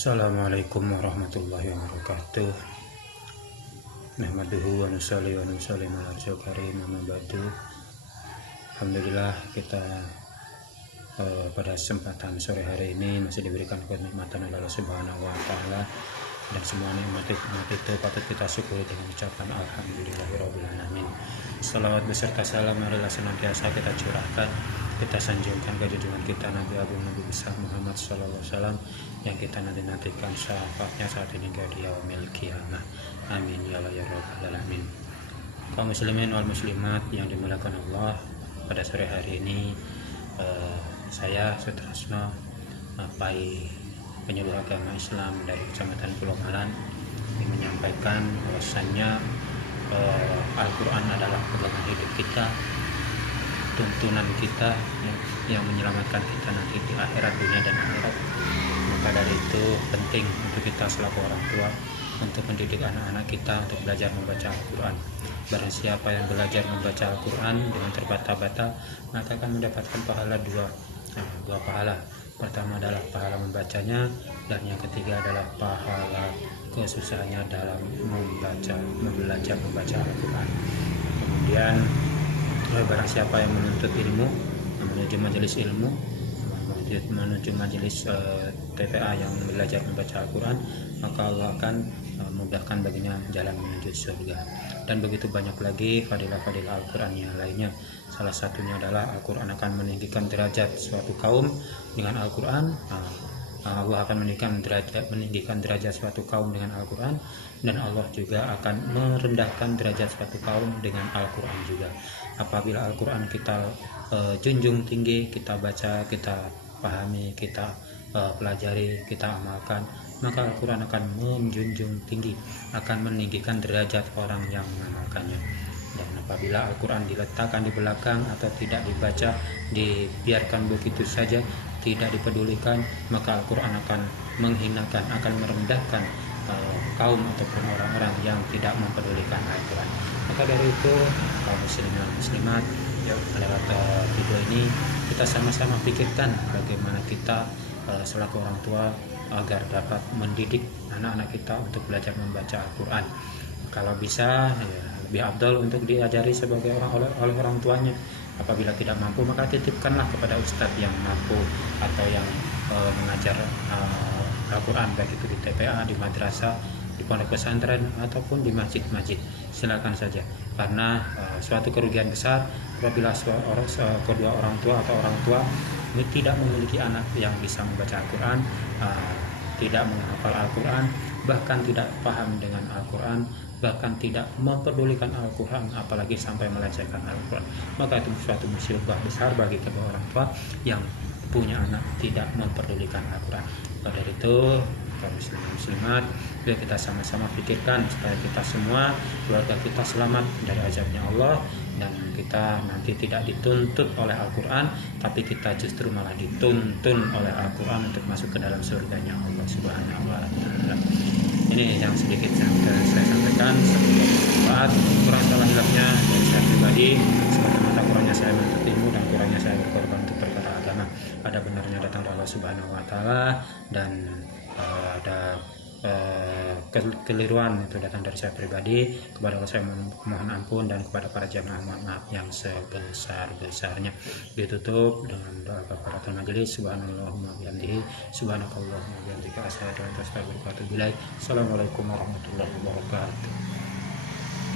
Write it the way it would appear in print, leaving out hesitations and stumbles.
Assalamualaikum warahmatullahi wabarakatuh. Nahmaduhu wa nusalli wa nusallim ala rasul karim, amma ba'du. Alhamdulillah kita pada kesempatan sore hari ini masih diberikan kenikmatan oleh Allah Subhanahu wa taala, dan semua nikmat itu patut kita syukuri dengan ucapan alhamdulillahirabbil alamin. Salawat beserta salam marilah senantiasa kita curahkan, kita sanjungkan ke junjungan kita Nabi Agung Nabi besar Muhammad sallallahu alaihi wasallam yang kita nantikan syafaatnya saat ini hingga di yaumil qiyamah. Amin ya Allah ya rabbal alamin. Kaum muslimin wal muslimat yang dimuliakan Allah, pada sore hari ini saya Sutrasno Pai, penyuluh agama Islam dari Kecamatan Pulau Malan, yang menyampaikan bahwasannya Al-Quran adalah pegangan hidup kita, tuntunan kita yang menyelamatkan kita nanti di akhirat, dunia dan akhirat. Maka dari itu penting untuk kita selaku orang tua untuk mendidik anak-anak kita untuk belajar membaca Al-Quran. Barang siapa yang belajar membaca Al-Quran dengan terbata-bata, maka akan mendapatkan pahala dua pahala. Pertama adalah pahala membacanya, dan yang ketiga adalah pahala kesusahannya dalam belajar membaca Al-Quran. Kemudian barang siapa yang menuntut ilmu, menuju majelis ilmu, menuju majelis TPA yang belajar membaca Al-Quran, maka Allah akan memudahkan baginya jalan menuju surga. Dan begitu banyak lagi fadilah-fadilah Al-Quran yang lainnya. Salah satunya adalah Al-Quran akan meninggikan derajat suatu kaum dengan Al-Quran. Allah akan meninggikan derajat suatu kaum dengan Al-Quran, dan Allah juga akan merendahkan derajat suatu kaum dengan Al-Quran juga. Apabila Al-Quran kita junjung tinggi, kita baca, kita pahami, kita pelajari, kita amalkan, maka Al-Quran akan menjunjung tinggi, akan meninggikan derajat orang yang mengamalkannya. Dan apabila Al-Quran diletakkan di belakang atau tidak dibaca, dibiarkan begitu saja, tidak dipedulikan, maka Al-Quran akan menghinakan, akan merendahkan kaum ataupun orang-orang yang tidak mempedulikan Al-Quran. Maka dari itu kaum muslimin dan muslimat, lewat video ini kita sama-sama pikirkan bagaimana kita selaku orang tua agar dapat mendidik anak-anak kita untuk belajar membaca Al-Quran. Kalau bisa lebih afdal untuk diajari sebagai oleh orang tuanya. Apabila tidak mampu, maka titipkanlah kepada ustadz yang mampu atau yang mengajar Al-Quran, baik itu di TPA, di madrasah, di pondok pesantren, ataupun di masjid-masjid. Silakan saja, karena suatu kerugian besar apabila kedua orang tua atau orang tua ini tidak memiliki anak yang bisa membaca Al-Quran, tidak menghafal Al-Quran, bahkan tidak paham dengan Al-Quran, bahkan tidak memperdulikan Al-Quran, apalagi sampai melecehkan Al-Quran. Maka itu suatu musibah besar bagi kedua orang tua yang punya anak tidak memperdulikan Al-Quran. Pada dari itu kaum muslimin muslimat, biar kita sama-sama pikirkan supaya kita semua, keluarga kita selamat dari azabnya Allah, dan kita nanti tidak dituntut oleh Al-Quran, tapi kita justru malah dituntun oleh Al-Quran untuk masuk ke dalam surganya Allah Subhanahu wa taala. Ini yang sedikit yang saya sampaikan, semoga bermanfaat. Kurang salah hilangnya dari saya pribadi, semata-mata kurangnya saya menuntut ilmu dan kurangnya saya berkorban untuk perkara agama. Ada benarnya datang dari Allah Subhanahu wa taala, dan ada kekeliruan itu datang dari saya pribadi. Kepada Allah saya mohon ampun, dan kepada para jamaah mohon maaf yang sebesar-besarnya. Ditutup dengan doa kafaratul majelis. Subhanallahumma bihamdihi, subhanakallahumma bihamdika, asyhadu an la ilaha illa anta, astaghfiruka wa atubu ilaik. Assalamualaikum warahmatullahi wabarakatuh.